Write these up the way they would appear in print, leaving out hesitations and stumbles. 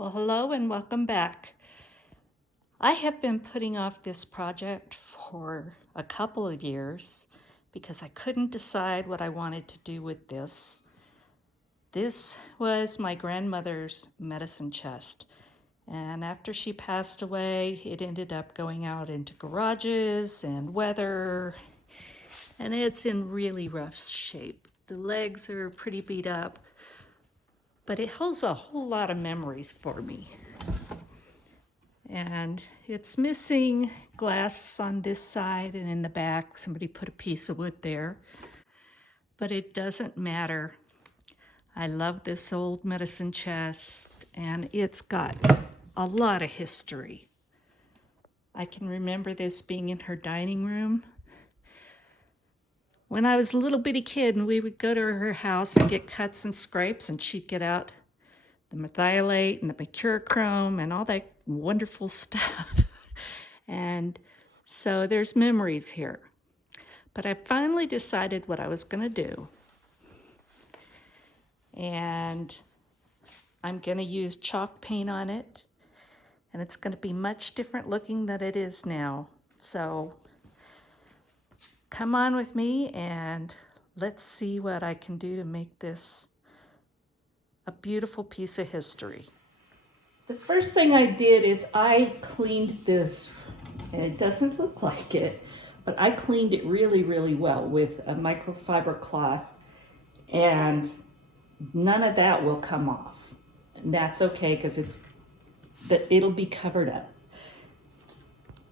Well, hello and welcome back. I have been putting off this project for a couple of years because I couldn't decide what I wanted to do with this. This was my grandmother's medicine chest, and after she passed away, it ended up going out into garages and weather, and it's in really rough shape. The legs are pretty beat up, but it holds a whole lot of memories for me. And it's missing glass on this side and in the back. Somebody put a piece of wood there, but it doesn't matter. I love this old medicine chest, and it's got a lot of history. I can remember this being in her dining room when I was a little bitty kid, and we would go to her house and get cuts and scrapes, and she'd get out the methylate and the mercurochrome and all that wonderful stuff. And so there's memories here. But I finally decided what I was going to do. And I'm going to use chalk paint on it. And it's going to be much different looking than it is now. So come on with me and let's see what I can do to make this a beautiful piece of history. The first thing I did is I cleaned this, and it doesn't look like it, but I cleaned it really, really well with a microfiber cloth, and none of that will come off. And that's okay because it'll be covered up.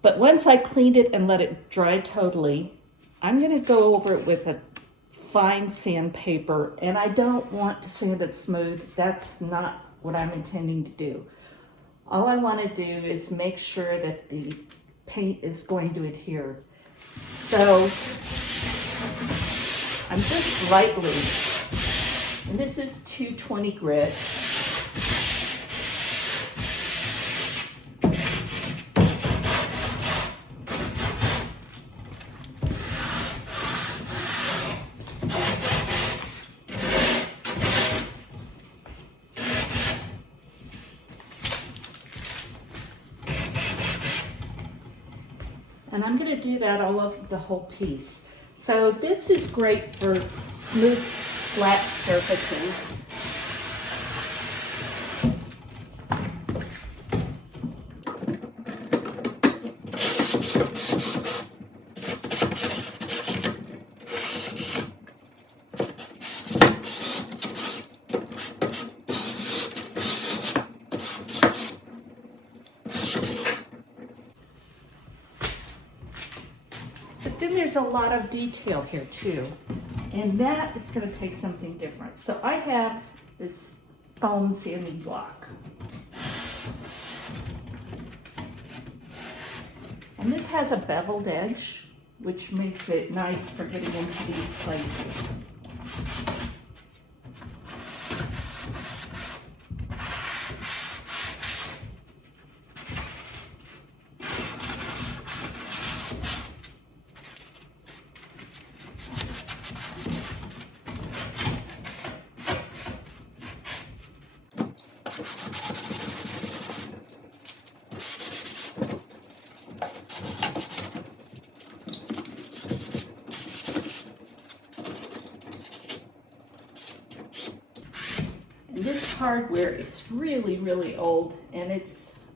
But once I cleaned it and let it dry totally, I'm going to go over it with a fine sandpaper, and I don't want to sand it smooth. That's not what I'm intending to do. All I want to do is make sure that the paint is going to adhere. So I'm just lightly, and this is 220 grit. And I'm going to do that all over the whole piece. So this is great for smooth, flat surfaces. But then there's a lot of detail here too, and that is going to take something different. So I have this foam sanding block, and this has a beveled edge, which makes it nice for getting into these places. This hardware is really, really old, and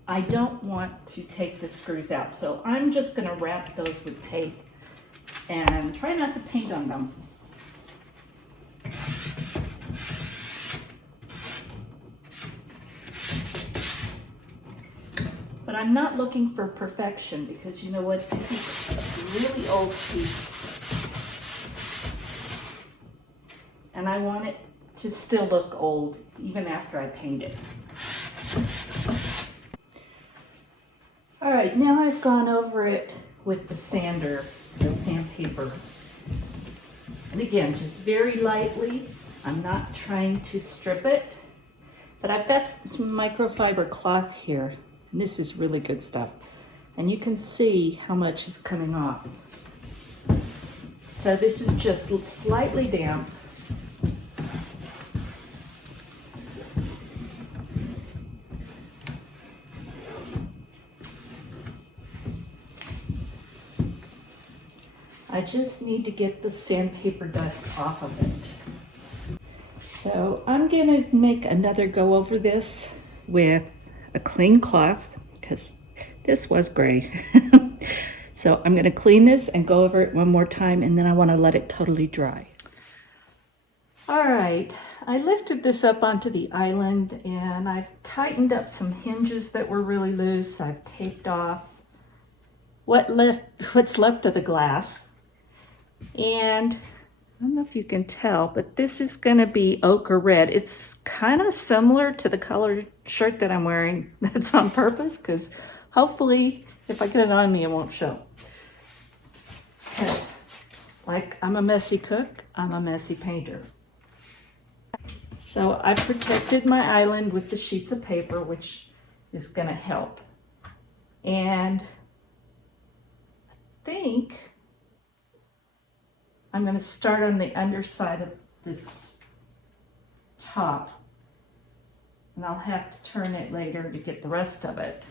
I don't want to take the screws out. So I'm just going to wrap those with tape and try not to paint on them. But I'm not looking for perfection because you know what? This is a really old piece. And I want it to still look old even after I paint it. All right, now I've gone over it with the sandpaper. And again, just very lightly. I'm not trying to strip it, but I've got some microfiber cloth here, and this is really good stuff. And you can see how much is coming off. So this is just slightly damp. I just need to get the sandpaper dust off of it. So I'm gonna make another go over this with a clean cloth because this was gray. So I'm gonna clean this and go over it one more time, and then I wanna let it totally dry. All right, I lifted this up onto the island and I've tightened up some hinges that were really loose. I've taped off what's left of the glass. And I don't know if you can tell, but this is gonna be ochre red. It's kind of similar to the colored shirt that I'm wearing. That's on purpose, because hopefully if I get it on me, it won't show. Because like I'm a messy cook, I'm a messy painter. So I protected my island with the sheets of paper, which is gonna help. And I think I'm going to start on the underside of this top, and I'll have to turn it later to get the rest of it.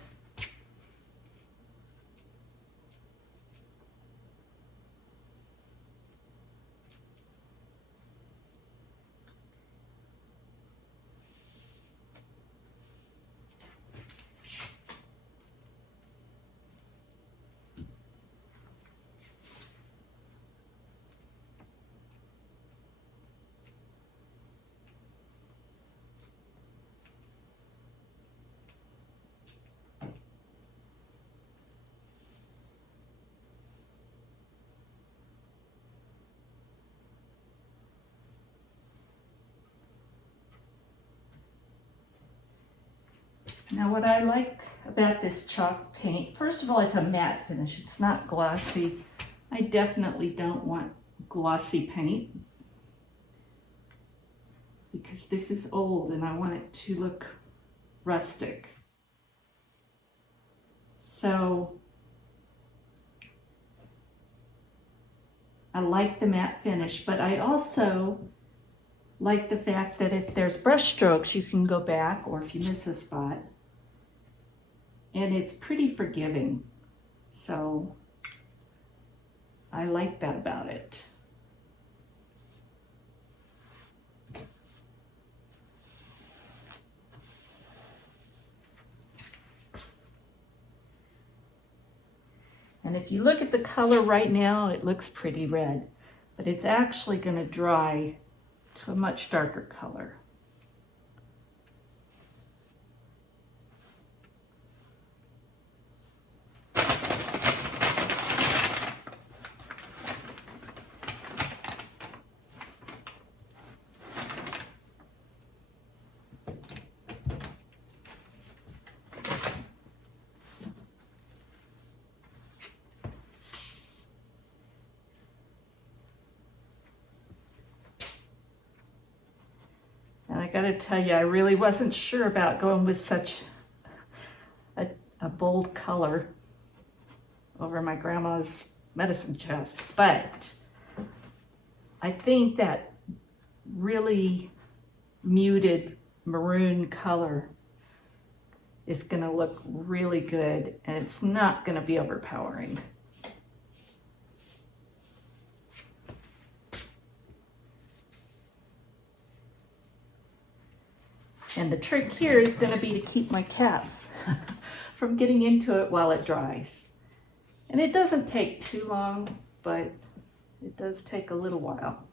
Now what I like about this chalk paint, first of all, it's a matte finish. It's not glossy. I definitely don't want glossy paint because this is old and I want it to look rustic. So I like the matte finish, but I also like the fact that if there's brush strokes, you can go back, or if you miss a spot, and it's pretty forgiving. So I like that about it. And if you look at the color right now, it looks pretty red, but it's actually going to dry to a much darker color. And I gotta tell you, I really wasn't sure about going with such a bold color over my grandma's medicine chest, but I think that really muted maroon color is gonna look really good, and it's not gonna be overpowering. And the trick here is going to be to keep my cats from getting into it while it dries. And it doesn't take too long, but it does take a little while.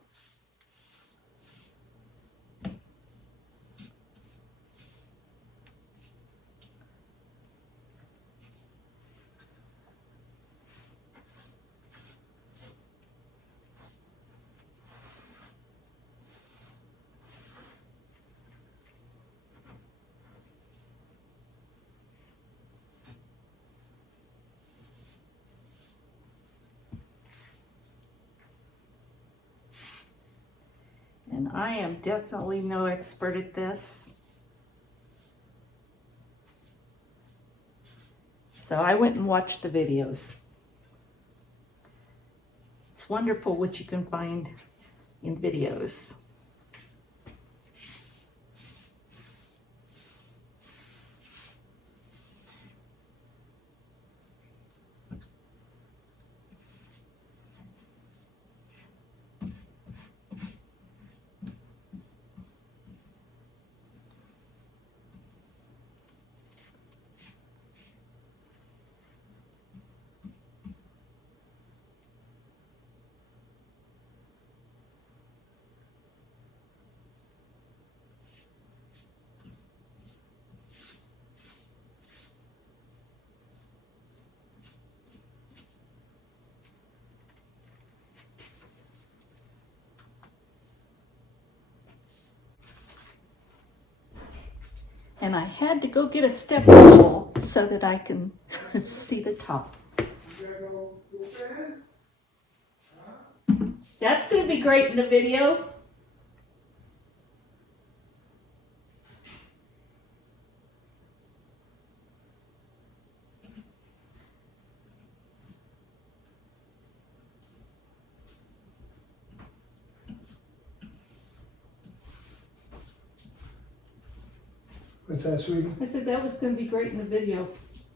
And I am definitely no expert at this. So I went and watched the videos. It's wonderful what you can find in videos. And I had to go get a step stool so that I can see the top. That's going to be great in the video. What's that, sweetie? I said that was going to be great in the video.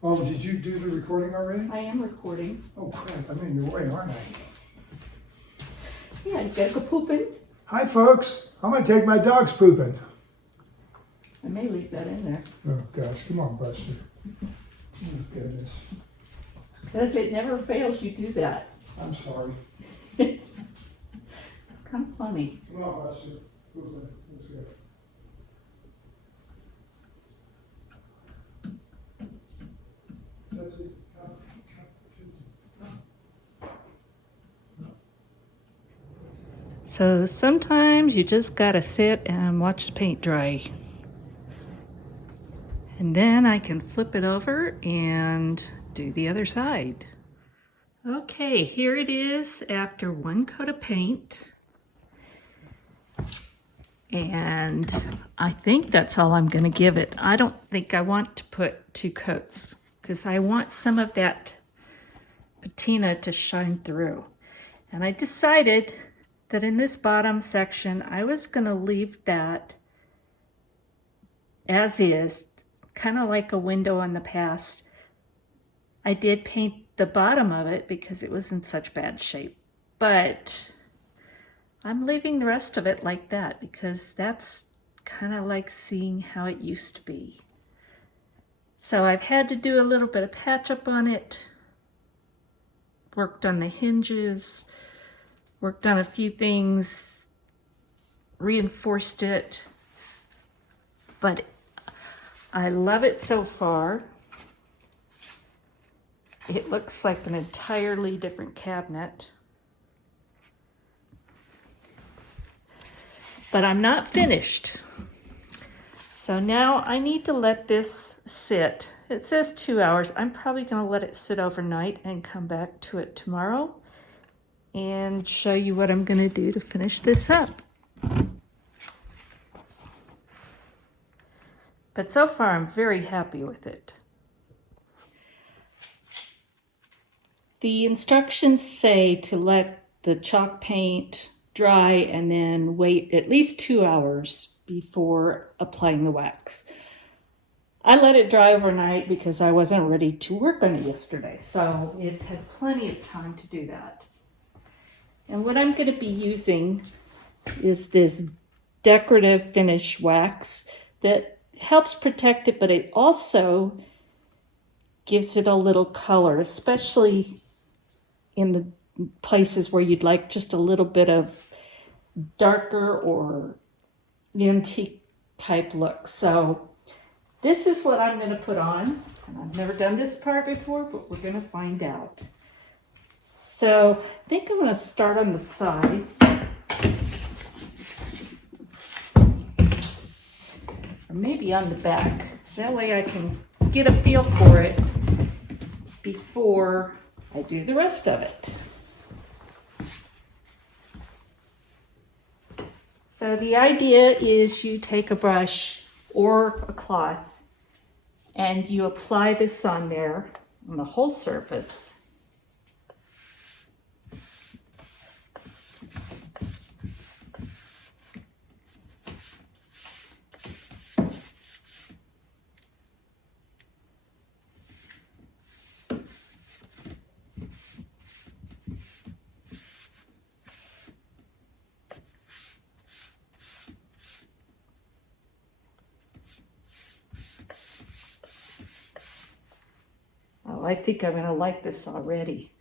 Oh, did you do the recording already? I am recording. Oh, crap. I'm in your way, aren't I? Yeah, you gotta go pooping. Hi, folks. I'm going to take my dog's pooping. I may leave that in there. Oh, gosh. Come on, Buster. Oh, goodness. Because it never fails you do that. I'm sorry. It's kind of funny. Come on, Buster. Pooping. Let's go. That's it. Come. So sometimes you just gotta sit and watch the paint dry. And then I can flip it over and do the other side. Okay, here it is after one coat of paint. And I think that's all I'm gonna give it. I don't think I want to put 2 coats because I want some of that patina to shine through. And I decided that in this bottom section, I was gonna leave that as is, kind of like a window on the past. I did paint the bottom of it because it was in such bad shape, but I'm leaving the rest of it like that because that's kind of like seeing how it used to be. So I've had to do a little bit of patch up on it, worked on the hinges, worked on a few things, reinforced it, but I love it so far. It looks like an entirely different cabinet. But I'm not finished. So now I need to let this sit. It says 2 hours. I'm probably going to let it sit overnight and come back to it tomorrow and show you what I'm going to do to finish this up. But so far I'm very happy with it. The instructions say to let the chalk paint dry and then wait at least 2 hours before applying the wax. I let it dry overnight because I wasn't ready to work on it yesterday, so it's had plenty of time to do that. And what I'm going to be using is this decorative finish wax that helps protect it, but it also gives it a little color, especially in the places where you'd like just a little bit of darker or antique type look. So this is what I'm going to put on, and I've never done this part before, but we're going to find out. So I think I'm going to start on the sides, or maybe on the back. That way I can get a feel for it before I do the rest of it. So the idea is you take a brush or a cloth and you apply this on there on the whole surface. Oh, I think I'm going to like this already.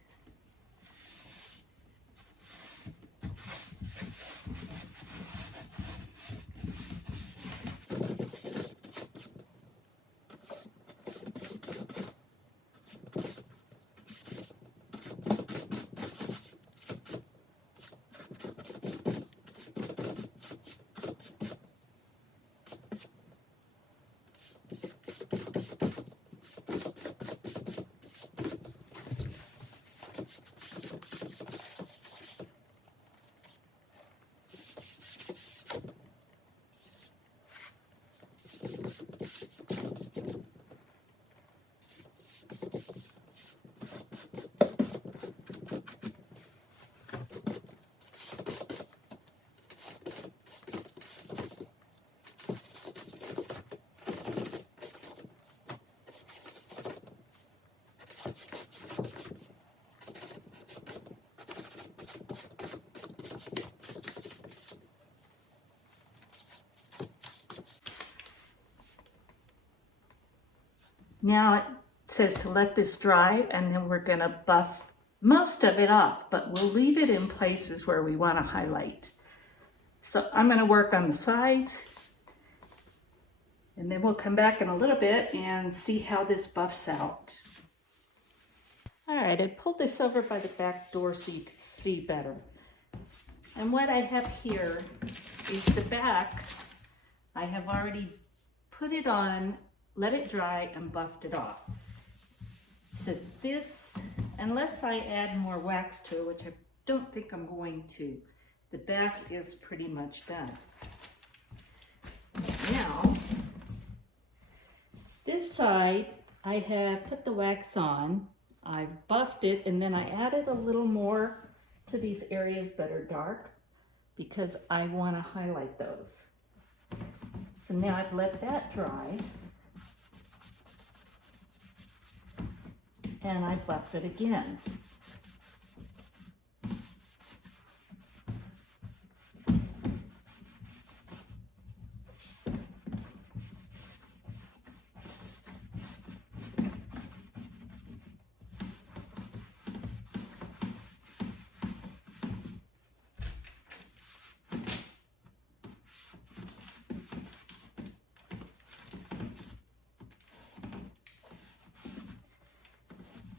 Now it says to let this dry, and then we're gonna buff most of it off, but we'll leave it in places where we want to highlight. So I'm gonna work on the sides, and then we'll come back in a little bit and see how this buffs out. All right, I pulled this over by the back door so you could see better. And what I have here is the back. I have already put it on, let it dry, and buffed it off. So this, unless I add more wax to it, which I don't think I'm going to, the back is pretty much done. Now, this side, I have put the wax on, I've buffed it, and then I added a little more to these areas that are dark because I want to highlight those. So now I've let that dry, and I buff it again.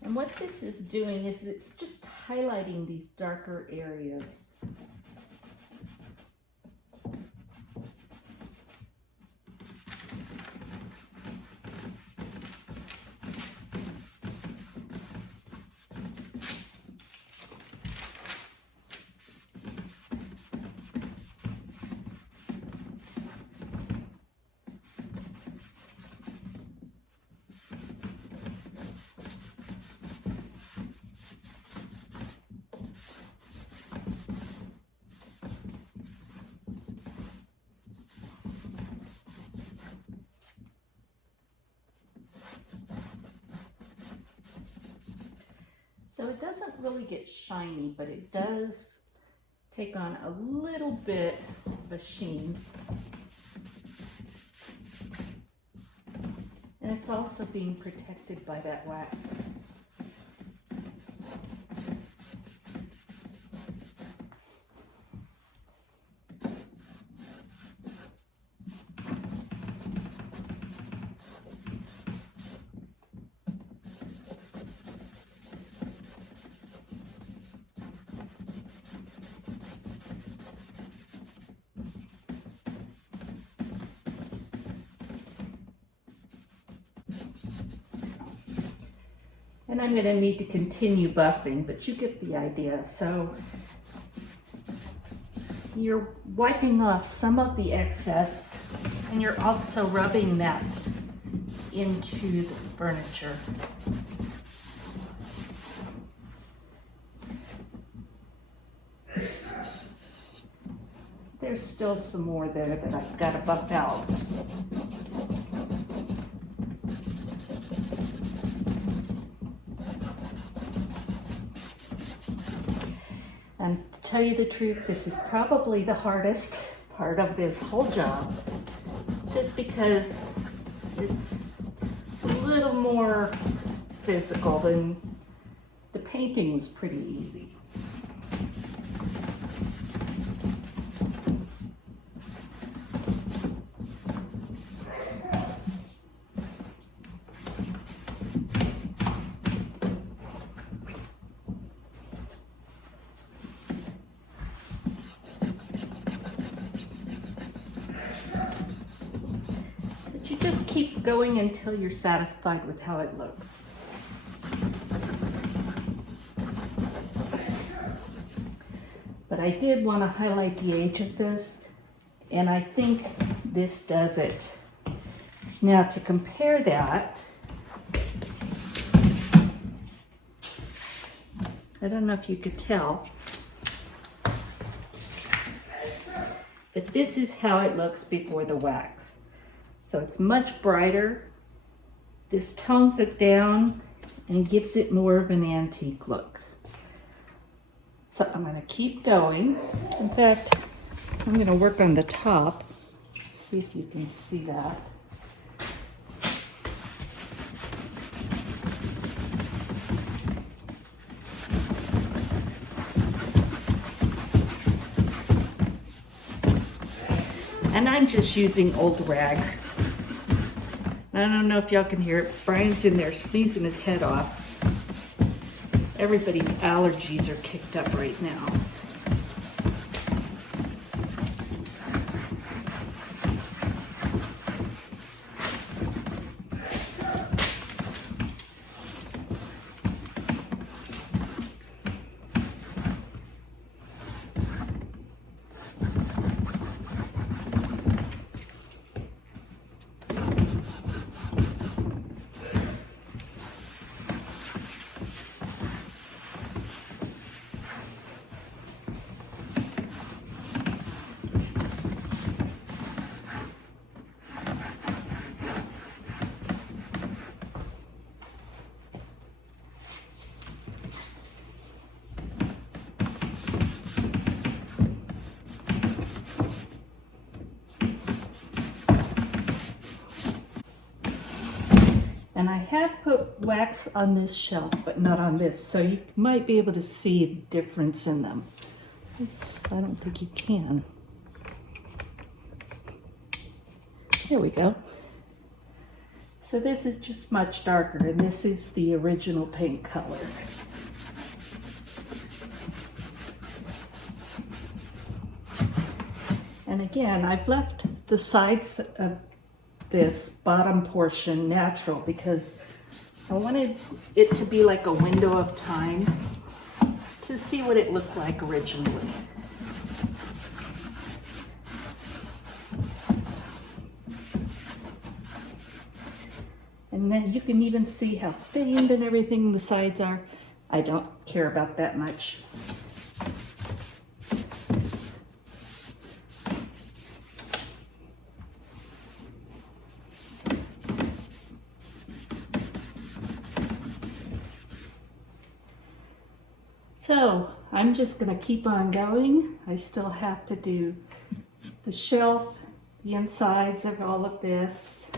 And what this is doing is it's just highlighting these darker areas. So it doesn't really get shiny, but it does take on a little bit of a sheen. And it's also being protected by that wax. And I'm going to need to continue buffing, but you get the idea. So you're wiping off some of the excess, and you're also rubbing that into the furniture. There's still some more there that I've got to buff out. And to tell you the truth, this is probably the hardest part of this whole job, just because it's a little more physical than the painting was pretty easy. You just keep going until you're satisfied with how it looks. But I did want to highlight the edge of this, and I think this does it. Now to compare that, I don't know if you could tell, but this is how it looks before the wax. So it's much brighter. This tones it down and gives it more of an antique look. So I'm going to keep going. In fact, I'm going to work on the top. See if you can see that. And I'm just using old rag. I don't know if y'all can hear it. Brian's in there sneezing his head off. Everybody's allergies are kicked up right now. And I have put wax on this shelf, but not on this, so you might be able to see the difference in them. I don't think you can. There we go. So this is just much darker, and this is the original paint color. And again, I've left the sides of this bottom portion natural because I wanted it to be like a window of time to see what it looked like originally. And then you can even see how stained and everything the sides are. I don't care about that much. So I'm just going to keep on going. I still have to do the shelf, the insides of all of this,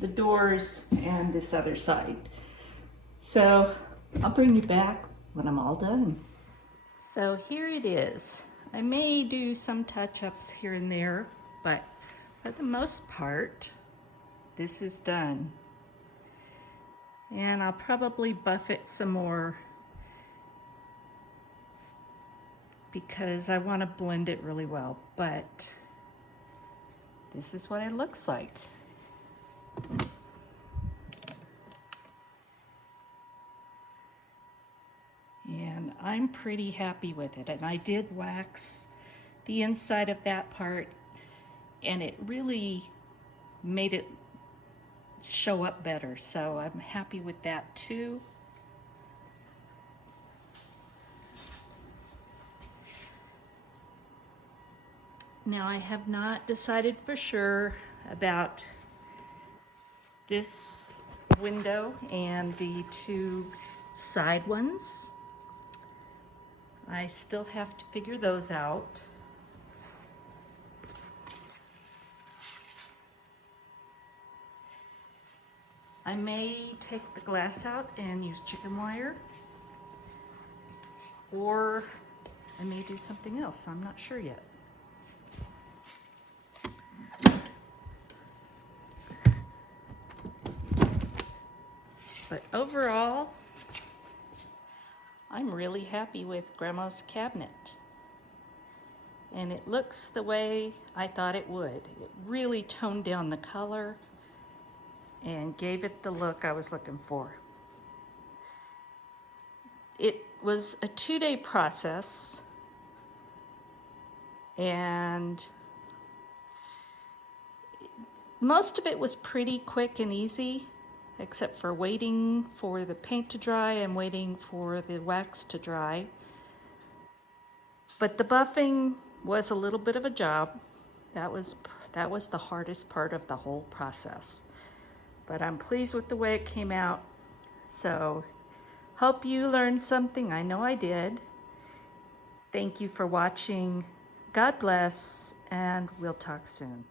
the doors, and this other side. So I'll bring you back when I'm all done. So here it is. I may do some touch-ups here and there, but for the most part, this is done. And I'll probably buff it some more because I want to blend it really well, but this is what it looks like. And I'm pretty happy with it. And I did wax the inside of that part, and it really made it show up better. So I'm happy with that too. Now I have not decided for sure about this window and the two side ones. I still have to figure those out. I may take the glass out and use chicken wire, or I may do something else. I'm not sure yet. But overall, I'm really happy with Grandma's cabinet. And it looks the way I thought it would. It really toned down the color and gave it the look I was looking for. It was a 2-day process, and most of it was pretty quick and easy, except for waiting for the paint to dry and waiting for the wax to dry. But the buffing was a little bit of a job. That was the hardest part of the whole process. But I'm pleased with the way it came out. So hope you learned something. I know I did. Thank you for watching. God bless, and we'll talk soon.